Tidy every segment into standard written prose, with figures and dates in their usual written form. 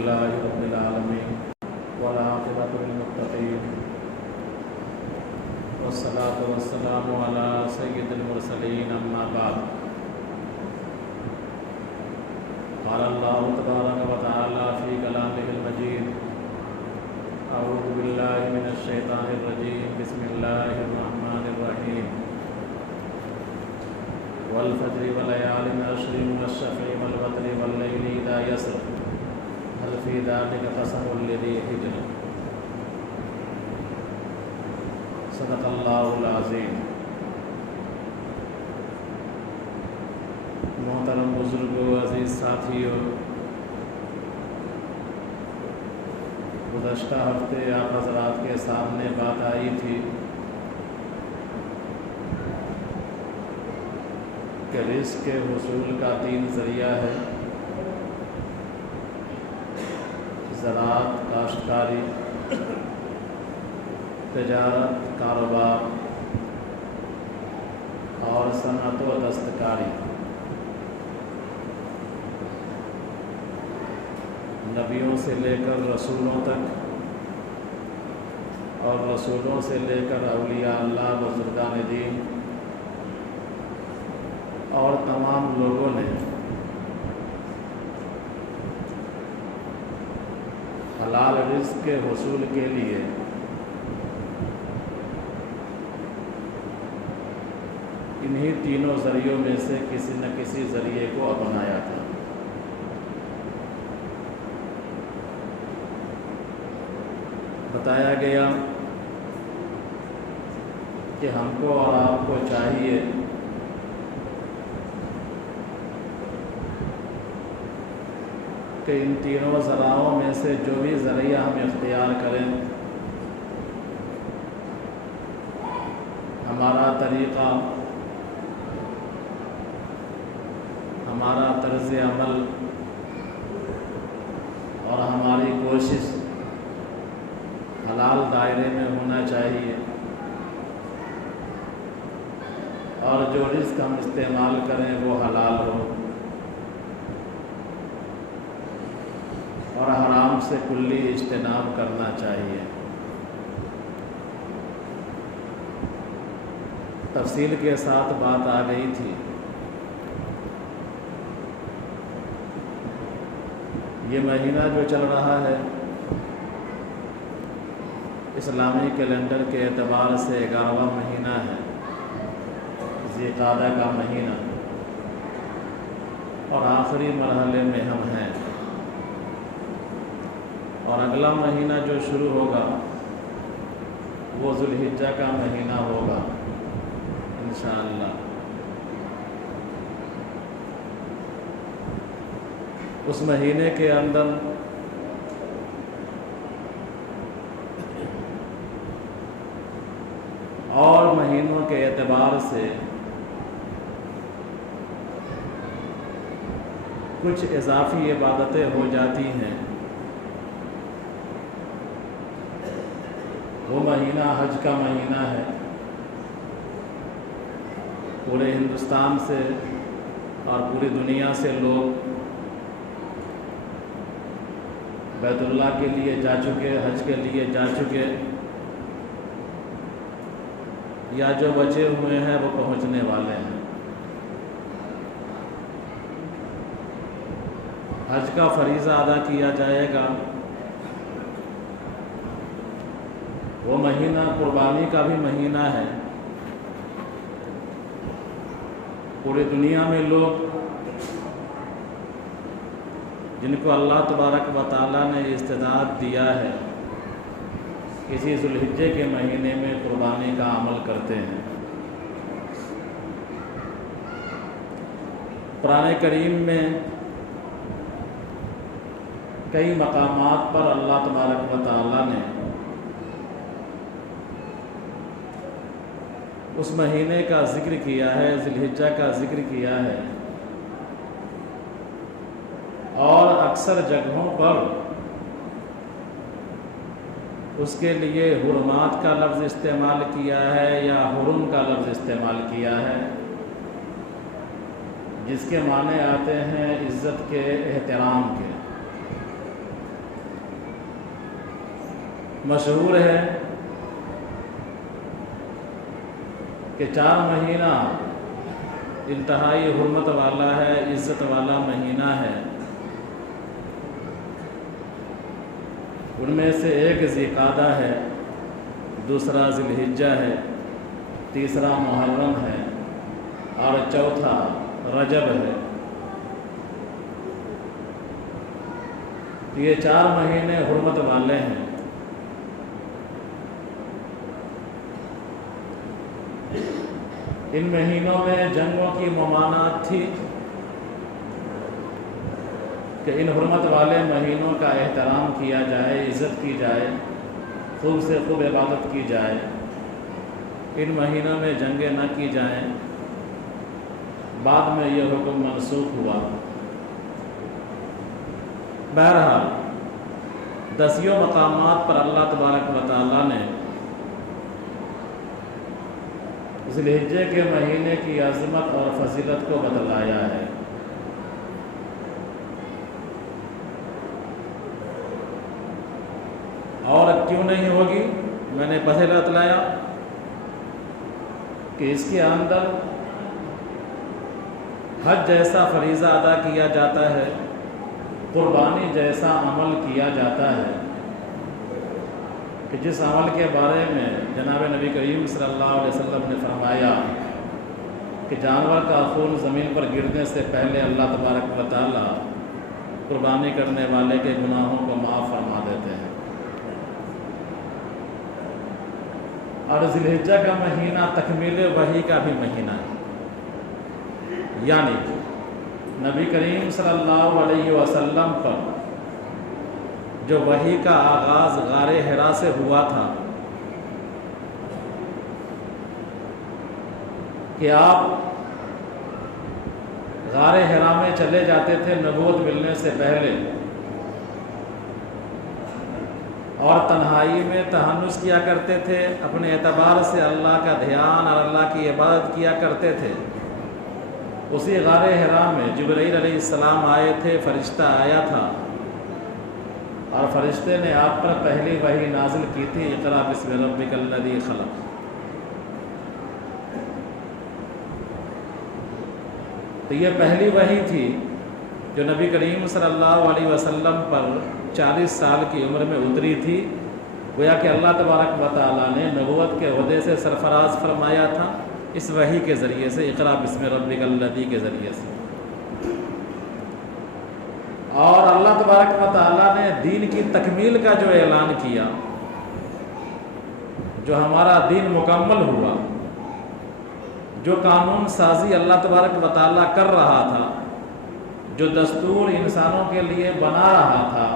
لله رب العالمين والعاقبة للمتقين والصلاة والسلام على سيد المرسلين أما بعد قال الله تبارك وتعالى في كلامه المجيد أعوذ بالله من الشيطان الرجيم بسم الله الرحمن الرحيم والفجر وليال عشر والشفع والوتر والليل إذا يسر هل في ذلك قسم لذي حجر صدق اللہ العظیم۔ محترم بزرگوں، عزیز ساتھیوں، گزشتہ ہفتے آپ حضرات کے سامنے بات آئی تھی کہ رزق کے حصول کا 3 ذریعہ ہے: زراعت کاشتکاری، تجارت کاروبار اور صنعت و دستکاری۔ نبیوں سے لے کر رسولوں تک اور رسولوں سے لے کر اولیاء اللہ بزرگان دین اور تمام لوگوں نے حلال رزق کے حصول کے لیے انہی تینوں ذریعوں میں سے کسی نہ کسی ذریعے کو اپنایا تھا۔ بتایا گیا کہ ہم کو اور آپ کو چاہیے کہ ان تینوں ذرائعوں میں سے جو بھی ذریعہ ہم اختیار کریں، ہمارا طریقہ، ہمارا طرز عمل اور ہماری کوشش حلال دائرے میں ہونا چاہیے، اور جو رزق ہم استعمال کریں وہ حلال ہو اور حرام سے کلی اجتناب کرنا چاہیے۔ تفصیل کے ساتھ بات آ گئی تھی۔ یہ مہینہ جو چل رہا ہے اسلامی کیلنڈر کے اعتبار سے 11واں مہینہ ہے، ذی القعدہ کا مہینہ، اور آخری مرحلے میں ہم ہیں، اور اگلا مہینہ جو شروع ہوگا وہ ذو الحجہ کا مہینہ ہوگا انشاءاللہ۔ اس مہینے کے اندر اور مہینوں کے اعتبار سے کچھ اضافی عبادتیں ہو جاتی ہیں۔ وہ مہینہ حج کا مہینہ ہے۔ پورے ہندوستان سے اور پوری دنیا سے لوگ بیت اللہ کے لیے جا چکے، حج کے لیے جا چکے، یا جو بچے ہوئے ہیں وہ پہنچنے والے ہیں۔ حج کا فریضہ ادا کیا جائے گا۔ وہ مہینہ قربانی کا بھی مہینہ ہے۔ پوری دنیا میں لوگ جن کو اللہ تبارک و تعالیٰ نے استطاعت دیا ہے کسی ذو الحجہ کے مہینے میں قربانی کا عمل کرتے ہیں۔ قرآن کریم میں کئی مقامات پر اللہ تبارک و تعالیٰ نے اس مہینے کا ذکر کیا ہے، ذی الحجہ کا ذکر کیا ہے، اور اکثر جگہوں پر اس کے لیے حرمات کا لفظ استعمال کیا ہے یا حرم کا لفظ استعمال کیا ہے، جس کے معنی آتے ہیں عزت کے، احترام کے۔ مشہور ہے کہ 4 مہینہ انتہائی حرمت والا ہے، عزت والا مہینہ ہے۔ ان میں سے ایک ذی قعدہ ہے، دوسرا ذی الحجہ ہے، تیسرا محرم ہے اور چوتھا رجب ہے۔ یہ 4 مہینے حرمت والے ہیں۔ ان مہینوں میں جنگوں کی ممانعت تھی کہ ان حرمت والے مہینوں کا احترام کیا جائے، عزت کی جائے، خوب سے خوب عبادت کی جائے، ان مہینوں میں جنگیں نہ کی جائیں۔ بعد میں یہ حکم منسوخ ہوا۔ بہرحال 10 مقامات پر اللہ تبارک و تعالیٰ نے ذی الحجہ کے مہینے کی عظمت اور فضیلت کو بتلایا ہے۔ اور کیوں نہیں ہوگی؟ میں نے پہلے بتلایا کہ اس کے اندر حج جیسا فریضہ ادا کیا جاتا ہے، قربانی جیسا عمل کیا جاتا ہے کہ جس عمل کے بارے میں جناب نبی کریم صلی اللہ علیہ وسلم نے فرمایا کہ جانور کا خون زمین پر گرنے سے پہلے اللہ تبارک و تعالیٰ قربانی کرنے والے کے گناہوں کو معاف فرما دیتے ہیں۔ اور ذی الحجہ کا مہینہ تکمیل وحی کا بھی مہینہ ہے، یعنی نبی کریم صلی اللہ علیہ وسلم پر جو وحی کا آغاز غار حرا سے ہوا تھا کہ آپ غار حرا میں چلے جاتے تھے نبوت ملنے سے پہلے، اور تنہائی میں تہنس کیا کرتے تھے، اپنے اعتبار سے اللہ کا دھیان اور اللہ کی عبادت کیا کرتے تھے۔ اسی غار حرا میں جبرائیل علیہ السلام آئے تھے، فرشتہ آیا تھا اور فرشتے نے آپ پر پہلی وحی نازل کی تھی، اقرأ بسم ربک الذی خلق۔ تو یہ پہلی وحی تھی جو نبی کریم صلی اللہ علیہ وسلم پر 40 سال کی عمر میں اتری تھی۔ گویا کہ اللہ تبارک و تعالیٰ نے نبوت کے عہدے سے سرفراز فرمایا تھا اس وحی کے ذریعے سے، اقرأ بسم ربک الذی کے ذریعے سے۔ اور اللہ تبارک و تعالیٰ نے دین کی تکمیل کا جو اعلان کیا، جو ہمارا دین مکمل ہوا، جو قانون سازی اللہ تبارک و تعالیٰ کر رہا تھا، جو دستور انسانوں کے لیے بنا رہا تھا،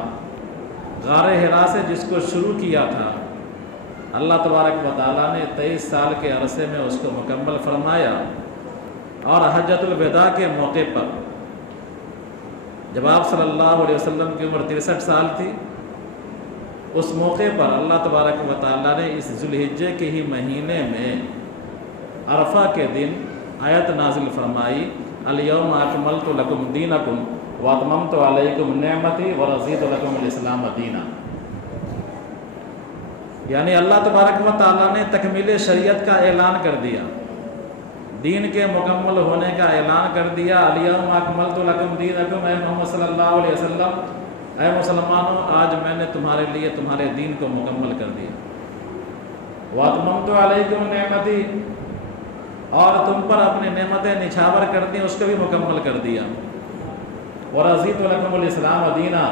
غار حرا سے جس کو شروع کیا تھا، اللہ تبارک و تعالیٰ نے 23 سال کے عرصے میں اس کو مکمل فرمایا۔ اور حجۃ الوداع کے موقع پر جب آپ صلی اللہ علیہ وسلم کی عمر 63 سال تھی، اس موقع پر اللہ تبارک و تعالیٰ نے اس ذی الحجہ کے ہی مہینے میں عرفہ کے دن آیت نازل فرمائی، الیوم اکملت لکم دینکم واتممت علیکم نعمتی ورضیت لکم الاسلام دینا۔ یعنی اللہ تبارک و تعالیٰ نے تکمیل شریعت کا اعلان کر دیا، دین کے مکمل ہونے کا اعلان کر دیا۔ الیوم اکملت لکم دینکم، اے محمد صلی اللہ علیہ وسلم، اے مسلمانوں، آج میں نے تمہارے لیے تمہارے دین کو مکمل کر دیا۔ واتممت علیکم نعمتی، اور تم پر اپنی نعمتیں نچھاور کر دیں، اس کو بھی مکمل کر دیا۔ ورضیت لکم الاسلام دینا،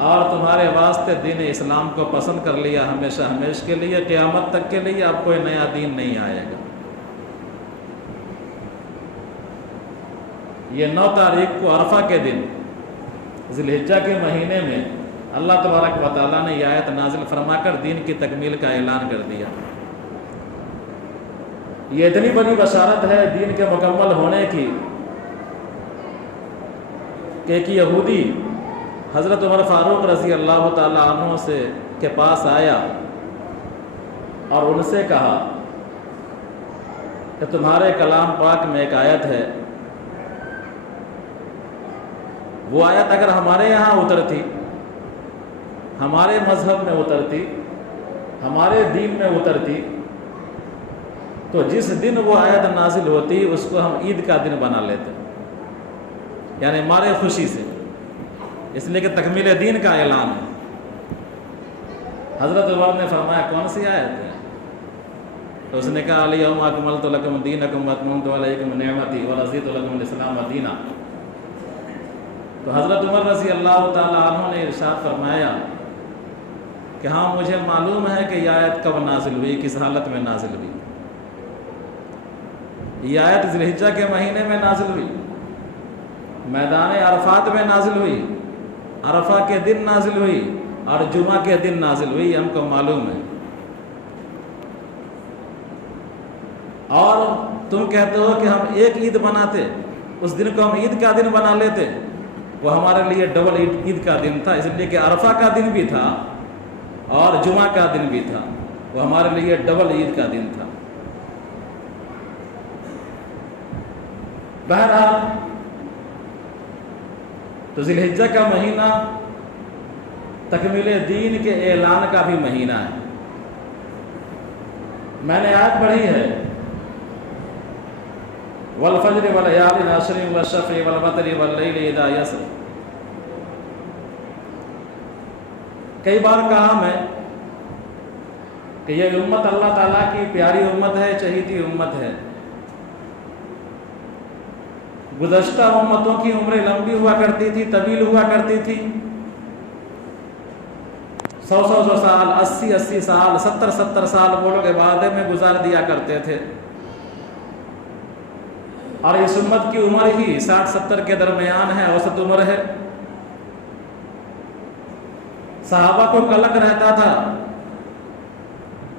اور تمہارے واسطے دین اسلام کو پسند کر لیا ہمیشہ ہمیشہ کے لیے، قیامت تک کے لیے اب کوئی نیا دین نہیں آئے گا۔ یہ 9 تاریخ کو عرفہ کے دن ذی الحجہ کے مہینے میں اللہ تبارک و تعالیٰ نے یہ آیت نازل فرما کر دین کی تکمیل کا اعلان کر دیا۔ یہ اتنی بڑی بشارت ہے دین کے مکمل ہونے کی کہ ایک یہودی حضرت عمر فاروق رضی اللہ تعالیٰ عنہ کے پاس آیا اور ان سے کہا کہ تمہارے کلام پاک میں ایک آیت ہے، وہ آیت اگر ہمارے یہاں اترتی، ہمارے مذہب میں اترتی، ہمارے دین میں اترتی تو جس دن وہ آیت نازل ہوتی اس کو ہم عید کا دن بنا لیتے، یعنی ہمارے خوشی سے، اس لیے کہ تکمیل دین کا اعلان ہے۔ حضرت عمر نے فرمایا کون سی آیت ہے؟ تو اس نے کہا الیوم اکملت لکم دینکم واتممت علیکم نعمتی ورضیت لکم الاسلام دینا۔ تو حضرت عمر رضی اللہ تعالیٰ عنہ نے ارشاد فرمایا کہ ہاں مجھے معلوم ہے کہ یہ آیت کب نازل ہوئی، کس حالت میں نازل ہوئی۔ یہ آیت ذی الحجہ کے مہینے میں نازل ہوئی، میدان عرفات میں نازل ہوئی، عرفہ کے دن نازل ہوئی اور جمعہ کے دن نازل ہوئی، ہم کو معلوم ہے۔ اور تم کہتے ہو کہ ہم ایک عید مناتے، اس دن کو ہم عید کا دن بنا لیتے، وہ ہمارے لیے ڈبل عید کا دن تھا، اس لیے کہ عرفہ کا دن بھی تھا اور جمعہ کا دن بھی تھا، وہ ہمارے لیے ڈبل عید کا دن تھا۔ بہرحال تو ذی الحجہ کا مہینہ تکمیل دین کے اعلان کا بھی مہینہ ہے۔ میں نے آیت پڑھی ہے والفجر ولیال عشر والشفع والوتر واللیل اذا یسر۔ کئی بار کہا میں کہ یہ امت اللہ تعالیٰ کی پیاری امت ہے، چہیتی امت ہے۔ گزشتہ امتوں کی عمریں لمبی ہوا کرتی تھی، طویل ہوا کرتی تھی، 100 سال، 80 سال، 70 سال وہ لوگ عبادت میں گزار دیا کرتے تھے، اور اس امت کی عمر ہی 60-70 کے درمیان ہے، اوسط عمر ہے۔ صحابہ کو کلک رہتا تھا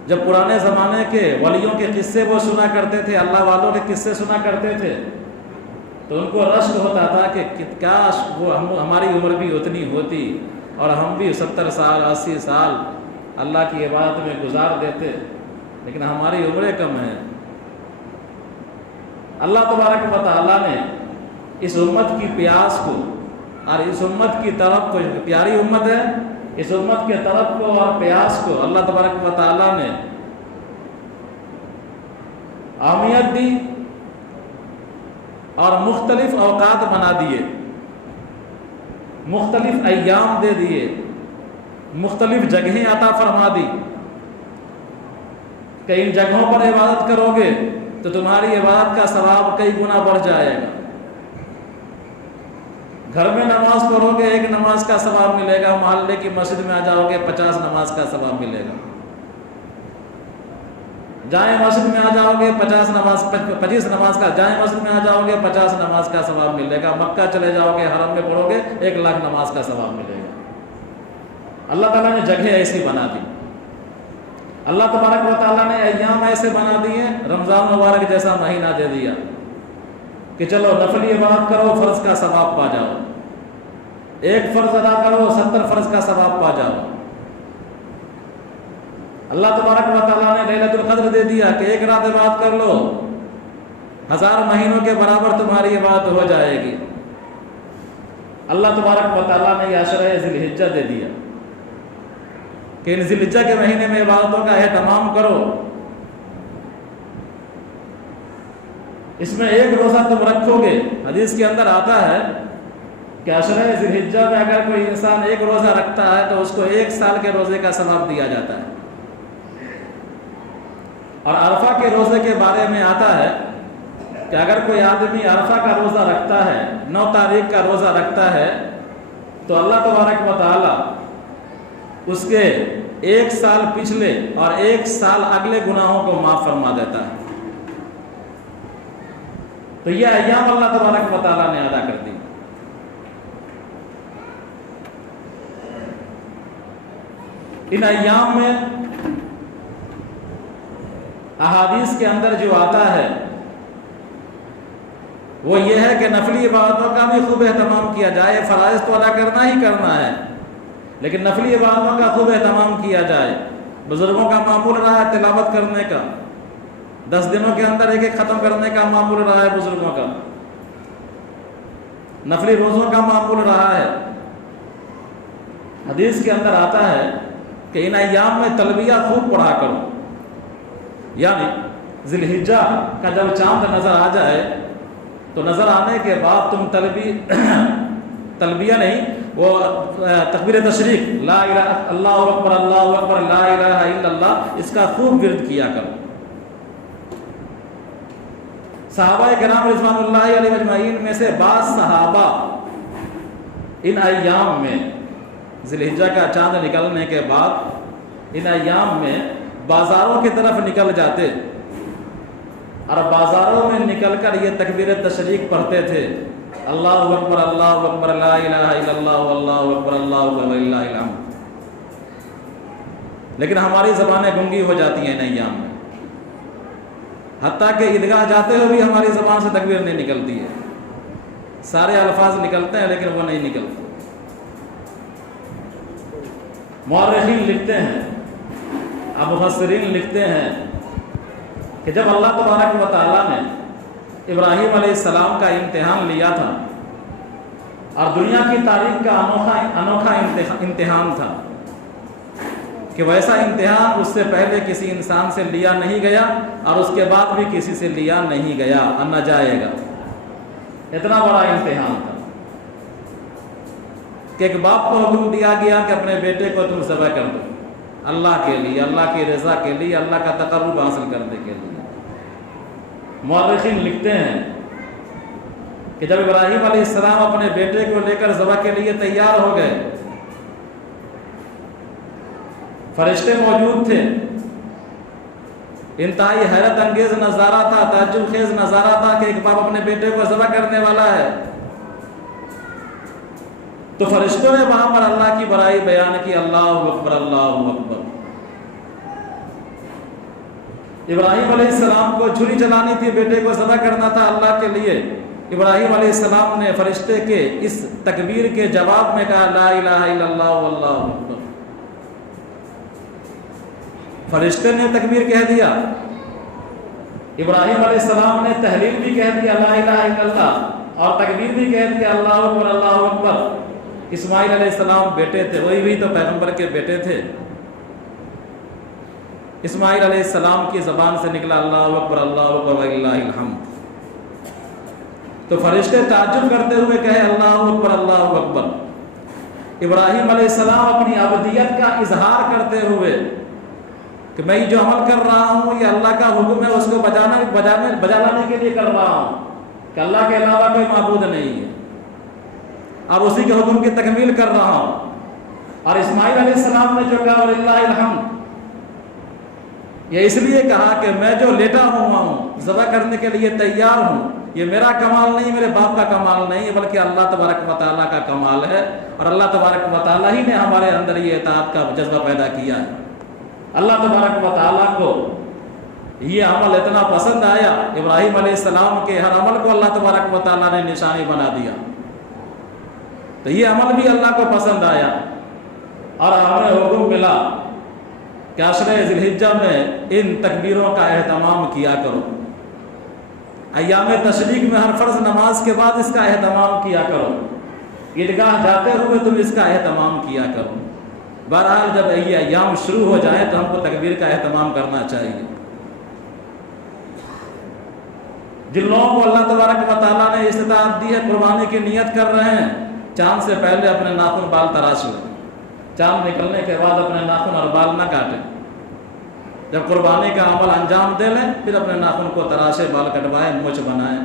جب پرانے زمانے کے ولیوں کے قصے وہ سنا کرتے تھے، اللہ والوں کے قصے سنا کرتے تھے، تو ان کو رشک ہوتا تھا کہ کاش وہ ہماری عمر بھی اتنی ہوتی اور ہم بھی 70 سال 80 سال اللہ کی عبادت میں گزار دیتے، لیکن ہماری عمریں کم ہیں۔ اللہ تبارک و تعالیٰ نے اس امت کی پیاس کو اور اس امت کی طرف کو، پیاری امت ہے، اس امت کے طرف کو اور پیاس کو اللہ تبارک و تعالیٰ نے اہمیت دی اور مختلف اوقات بنا دیے، مختلف ایام دے دیے، مختلف جگہیں عطا فرما دی کہ ان جگہوں پر عبادت کرو گے تو تمہاری عبادت کا ثواب کئی گنا بڑھ جائے گا۔ گھر میں نماز پڑھو گے 1 نماز کا ثواب ملے گا، محلے کی مسجد میں آ جاؤ گے 50 نماز کا ثواب ملے گا، جائیں مسجد میں آ جاؤ گے 25 نماز کا، جائیں مسجد میں آ جاؤ گے 50 نماز کا ثواب ملے گا، مکہ چلے جاؤ گے حرم میں پڑھو گے 1 لاکھ نماز کا ثواب ملے گا۔ اللہ تعالیٰ نے جگہ ایسی بنا دی، اللہ تبارک و تعالیٰ نے ایام ایسے بنا دیے، رمضان مبارک جیسا مہینہ دے دیا کہ چلو نفلی عبادت کرو، فرض کا ثواب پا جاؤ، 1 فرض ادا کرو 70 فرض کا ثواب پا جاؤ۔ اللہ تبارک و تعالیٰ نے لیلۃ القدر دے دیا کہ 1 رات عبادت کر لو، 1000 مہینوں کے برابر تمہاری عبادت ہو جائے گی۔ اللہ تبارک و تعالیٰ نے یہ عشرہ ذی الحجہ دے دیا کہ ان ذی الحجہ کے مہینے میں عبادتوں کا اہتمام کرو، اس میں 1 روزہ تم رکھو گے۔ حدیث کے اندر آتا ہے کہ عشرہ ذی الحجہ میں اگر کوئی انسان 1 روزہ رکھتا ہے تو اس کو 1 سال کے روزے کا ثواب دیا جاتا ہے۔ اور عرفہ کے روزے کے بارے میں آتا ہے کہ اگر کوئی آدمی عرفہ کا روزہ رکھتا ہے، 9 تاریخ کا روزہ رکھتا ہے، تو اللہ تبارک و تعالیٰ اس کے 1 سال پچھلے اور 1 سال اگلے گناہوں کو معاف فرما دیتا ہے۔ تو یہ ایام اللہ تبارک و تعالیٰ نے ادا کر دی۔ ان ایام میں احادیث کے اندر جو آتا ہے وہ یہ ہے کہ نفلی عبادتوں کا بھی خوب اہتمام کیا جائے، فرائض تو ادا کرنا ہی کرنا ہے، لیکن نفلی عبادتوں کا خوب اہتمام کیا جائے۔ بزرگوں کا معمول رہا ہے تلاوت کرنے کا، 10 دنوں کے اندر 1 ختم کرنے کا معمول رہا ہے بزرگوں کا، نفلی روزوں کا معمول رہا ہے۔ حدیث کے اندر آتا ہے کہ ان ایام میں تلبیہ خوب پڑھا کرو، یعنی ذی الحجہ کا جب چاند نظر آ جائے تو نظر آنے کے بعد تم تلبیہ نہیں، وہ تکبیر تشریق، لا الہ اللہ اکبر لا الہ الا اللہ، اس کا خوب ورد کیا کرو۔ صحابہ کرام رضوان اللہ علیہ اجمعین میں سے بعض صحابہ ان ایام میں، ذی الحجہ کا چاند نکلنے کے بعد ان ایام میں بازاروں کی طرف نکل جاتے اور بازاروں میں نکل کر یہ تکبیر تشریق پڑھتے تھے، اللہ اکبر لا الہ الا اللہ واللہ اکبر وللہ الحمد۔ لیکن ہماری زبانیں گنگی ہو جاتی ہیں ان ایام میں، حتیٰ کہ عیدگاہ جاتے ہوئے بھی ہماری زبان سے تکبیر نہیں نکلتی ہے، سارے الفاظ نکلتے ہیں لیکن وہ نہیں نکلتے۔ مورخین لکھتے ہیں، مفسرین لکھتے ہیں کہ جب اللہ تبارک و تعالیٰ نے ابراہیم علیہ السلام کا امتحان لیا تھا، اور دنیا کی تاریخ کا انوکھا امتحان تھا کہ ویسا امتحان اس سے پہلے کسی انسان سے لیا نہیں گیا اور اس کے بعد بھی کسی سے لیا نہیں گیا اور نہ جائے گا۔ اتنا بڑا امتحان تھا کہ ایک باپ کو حکم دیا گیا کہ اپنے بیٹے کو تم ذبح کر دو، اللہ کے لیے، اللہ کی رضا کے لیے، اللہ کا تقرب حاصل کرنے کے لیے۔ مورخین لکھتے ہیں کہ جب ابراہیم علیہ السلام اپنے بیٹے کو لے کر ذبح کے لیے تیار ہو گئے، فرشتے موجود تھے، انتہائی حیرت انگیز نظارہ تھا، تعجب خیز نظارہ تھا کہ ایک باپ اپنے بیٹے کو ذبح کرنے والا ہے۔ تو فرشتوں نے وہاں پر اللہ کی بڑائی بیان کی، اللہ اکبر اللہ اکبر۔ ابراہیم علیہ السلام کو چھری چلانی تھی، بیٹے کو ذبح کرنا تھا اللہ کے لیے۔ ابراہیم علیہ السلام نے فرشتے کے اس تکبیر کے جواب میں کہا لا الہ الا اللہ واللہ اکبر۔ فرشتے نے تکبیر کہہ دیا، ابراہیم علیہ السلام نے تحلیل بھی کہہ دیا لا الہ الا اللہ، اور تکبیر بھی کہہ دیا اللہ اکبر اللہ اکبر۔ اسماعیل علیہ السلام بیٹے تھے، وہی بھی تو پیغمبر کے بیٹے تھے۔ اسماعیل علیہ السلام کی زبان سے نکلا اللہ اکبر وللہ الحمد۔ تو فرشتے تعجب کرتے ہوئے کہے اللہ اکبر اللہ اکبر۔ ابراہیم علیہ السلام اپنی عبدیت کا اظہار کرتے ہوئے کہ میں جو عمل کر رہا ہوں یہ اللہ کا حکم ہے، اس کو بجا لانے کے لیے کر رہا ہوں کہ اللہ کے علاوہ کوئی معبود نہیں ہے، اور اسی کے حکم کی تکمیل کر رہا ہوں۔ اور اسماعیل علیہ السلام نے جو کہا وللہ الحمد، یہ اس لیے کہا کہ میں جو لیٹا ہوا ہوں، ذبح کرنے کے لیے تیار ہوں، یہ میرا کمال نہیں، میرے باپ کا کمال نہیں، بلکہ اللہ تبارک و تعالیٰ کا کمال ہے، اور اللہ تبارک و تعالیٰ ہی نے ہمارے اندر یہ اطاعت کا جذبہ پیدا کیا ہے۔ اللہ تبارک و تعالیٰ کو یہ عمل اتنا پسند آیا، ابراہیم علیہ السلام کے ہر عمل کو اللہ تبارک و تعالیٰ نے نشانی بنا دیا، تو یہ عمل بھی اللہ کو پسند آیا، اور ہمیں حکم ملا کہ عشرہ ذی الحجہ میں ان تکبیروں کا اہتمام کیا کرو، ایام تشریق میں ہر فرض نماز کے بعد اس کا اہتمام کیا کرو، عیدگاہ جاتے ہوئے تم اس کا اہتمام کیا کرو۔ بہرحال جب یہ ایام شروع ہو جائیں تو ہم کو تکبیر کا اہتمام کرنا چاہیے۔ جن لوگوں کو اللہ تبارک و تعالیٰ نے استطاعت دی ہے، قربانی کی نیت کر رہے ہیں، چاند سے پہلے اپنے ناخن بال تراش لیں، چاند نکلنے کے بعد اپنے ناخن اور بال نہ کاٹیں، جب قربانی کا عمل انجام دے لیں پھر اپنے ناخن کو تراشے، بال کٹوائیں، مونچھ بنائیں۔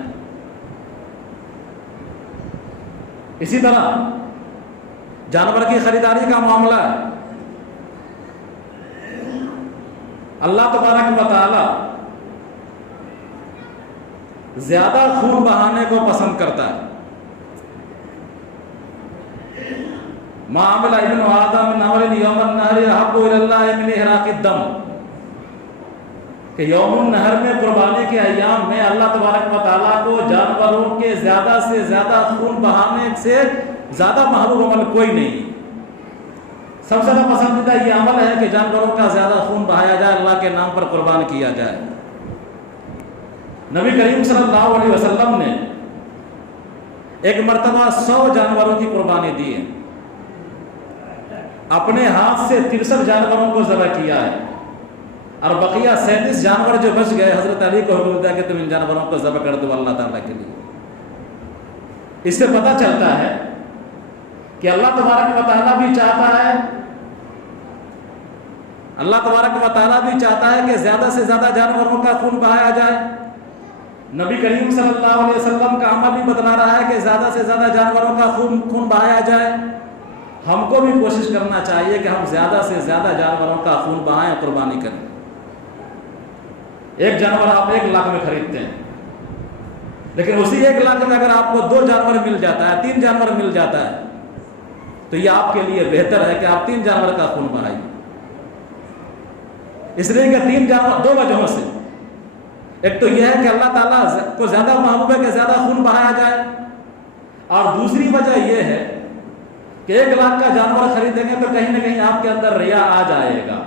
اسی طرح جانور کی خریداری کا معاملہ ہے، اللہ تبارک و تعالی زیادہ خون بہانے کو پسند کرتا ہے۔ ما عمل ابن آدم من عمل یوم النحر احب الی اللہ من احراق الدم، کہ یوم النحر میں قربانی کے ایام میں اللہ تبارک و تعالیٰ کو جانوروں کے زیادہ سے زیادہ خون بہانے سے زیادہ محبوب عمل کوئی نہیں۔ سب سے زیادہ پسندیدہ یہ عمل ہے کہ جانوروں کا زیادہ خون بہایا جائے، اللہ کے نام پر قربان کیا جائے۔ نبی کریم صلی اللہ علیہ وسلم نے ایک مرتبہ 100 جانوروں کی قربانی دی ہے، اپنے ہاتھ سے 63 جانوروں کو ذبح کیا ہے، اور بقیہ 37 جانور جو بچ گئے حضرت علی کو حکم دیا کہ تم ان جانوروں کو ذبح کر دو اللہ تعالیٰ کے لیے۔ اس سے پتہ چلتا ہے کہ اللہ تبارک و تعالیٰ بھی چاہتا ہے، اللہ تبارک و تعالیٰ بھی چاہتا ہے کہ زیادہ سے زیادہ جانوروں کا خون بہایا جائے۔ نبی کریم صلی اللہ علیہ وسلم کا عمل بھی بتلا رہا ہے کہ زیادہ سے زیادہ جانوروں کا خون بہایا جائے۔ ہم کو بھی کوشش کرنا چاہیے کہ ہم زیادہ سے زیادہ جانوروں کا خون بہائیں، قربانی کریں۔ ایک جانور آپ 1 لاکھ میں خریدتے ہیں، لیکن اسی 1 لاکھ میں اگر آپ کو 2 جانور مل جاتا ہے، 3 جانور مل جاتا ہے، تو یہ آپ کے لیے بہتر ہے کہ آپ 3 جانور کا خون بہائیں۔ اس لیے کہ 3 جانور 2 وجہوں سے، ایک تو یہ ہے کہ اللہ تعالیٰ کو زیادہ محبوب ہے کہ زیادہ خون بہایا جائے، اور دوسری وجہ یہ ہے کہ 1 لاکھ کا جانور خریدیں گے تو کہیں نہ کہیں آپ کے اندر ریا آ جائے گا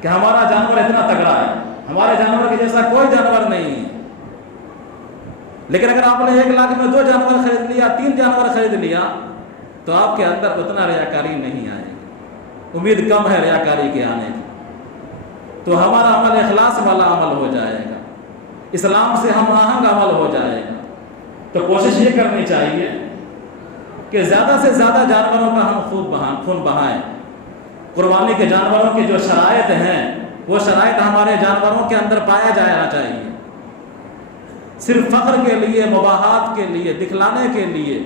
کہ ہمارا جانور اتنا تگڑا ہے، ہمارے جانور کے جیسا کوئی جانور نہیں ہے۔ لیکن اگر آپ نے 1 لاکھ میں 2 جانور خرید لیا، 3 جانور خرید لیا، تو آپ کے اندر اتنا ریاکاری نہیں آئے گی، امید کم ہے ریاکاری کے آنے کی، تو ہمارا عمل اخلاص والا عمل ہو جائے گا، اسلام سے ہم آہنگ عمل ہو جائے گا۔ تو کوشش یہ کرنی چاہیے کہ زیادہ سے زیادہ جانوروں کا ہم خون بہائیں۔ قربانی کے جانوروں کی جو شرائط ہیں، وہ شرائط ہمارے جانوروں کے اندر پایا جانا چاہیے۔ صرف فخر کے لیے، مباحات کے لیے، دکھلانے کے لیے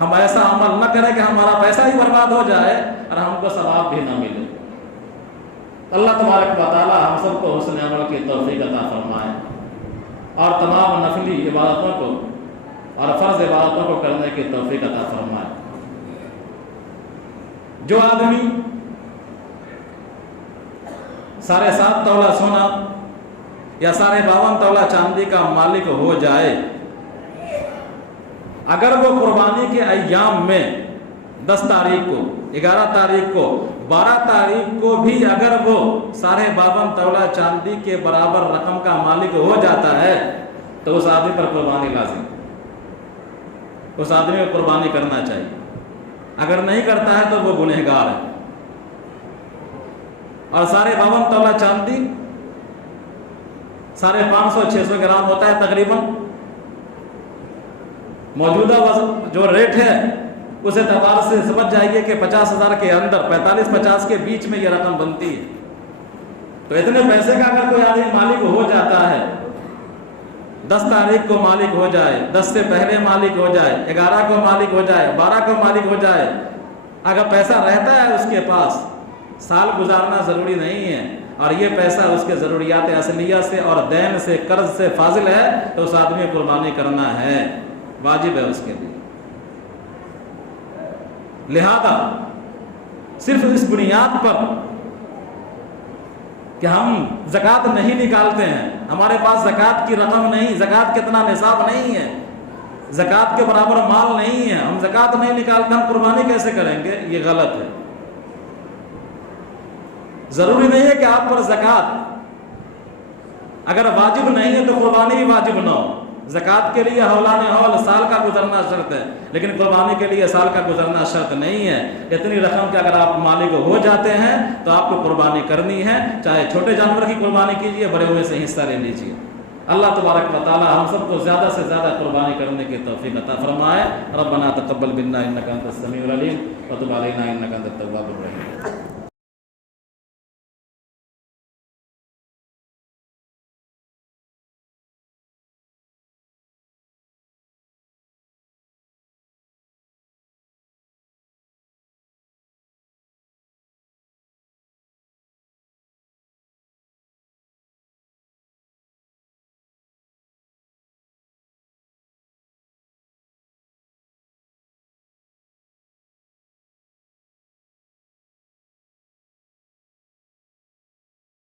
ہم ایسا عمل نہ کریں کہ ہمارا پیسہ ہی برباد ہو جائے اور ہم کو ثواب بھی نہ ملے۔ اللہ تبارک و تعالی ہم سب کو حسن عمل کی توفیق عطا فرمائے، اور تمام نفلی عبادتوں کو اور فرض عبادتوں کو کرنے کی توفیق عطا فرمائے۔ جو آدمی 7.5 تولہ سونا یا 52.5 تولہ چاندی کا مالک ہو جائے، اگر وہ قربانی کے ایام میں 10 تاریخ کو، 11 تاریخ کو، 12 تاریخ کو بھی اگر وہ 52.5 تولہ چاندی کے برابر رقم کا مالک ہو جاتا ہے تو اس آدمی پر قربانی لازم، اس آدمی کو قربانی کرنا چاہیے۔ اگر نہیں کرتا ہے تو وہ گنہگار ہے۔ اور 52.5 تولہ چاندی 550-600 گرام ہوتا ہے تقریباً۔ موجودہ جو ریٹ ہے اس اعتبار سے سمجھ جائیے کہ 50,000 کے اندر 45-50 کے بیچ میں یہ رقم بنتی ہے۔ تو اتنے پیسے کا اگر کوئی آدمی مالک ہو جاتا ہے، 10 تاریخ کو مالک ہو جائے، 10 سے پہلے مالک ہو جائے، 11 کو مالک ہو جائے، 12 کو مالک ہو جائے، اگر پیسہ رہتا ہے اس کے پاس، سال گزارنا ضروری نہیں ہے، اور یہ پیسہ اس کے ضروریات اصلیہ سے اور دین سے، قرض سے فاضل ہے، تو اس آدمی کو قربانی کرنا ہے، واجب ہے اس کے لیے۔ لہذا صرف اس بنیاد پر کہ ہم زکوٰۃ نہیں نکالتے ہیں، ہمارے پاس زکوٰۃ کی رقم نہیں، زکوٰۃ کتنا نصاب نہیں ہے، زکوٰۃ کے برابر مال نہیں ہے، ہم زکوٰۃ نہیں نکالتے، ہم قربانی کیسے کریں گے؟ یہ غلط ہے۔ ضروری نہیں ہے کہ آپ پر زکوٰۃ اگر واجب نہیں ہے تو قربانی بھی واجب نہ ہو۔ زکوٰۃ کے لیے ہولان ہول سال کا گزرنا شرط ہے، لیکن قربانی کے لیے سال کا گزرنا شرط نہیں ہے۔ اتنی رقم کے اگر آپ مالک ہو جاتے ہیں تو آپ کو قربانی کرنی ہے، چاہے چھوٹے جانور کی قربانی کیجیے، بڑے ہوئے سے حصہ لے لیجیے۔ اللہ تبارک و تعالی ہم سب کو زیادہ سے زیادہ قربانی کرنے کی توفیق عطا فرمائے۔ ربنا تقبل منا انک انت السمیع العلیم وتب علینا انک انت التواب الرحیم۔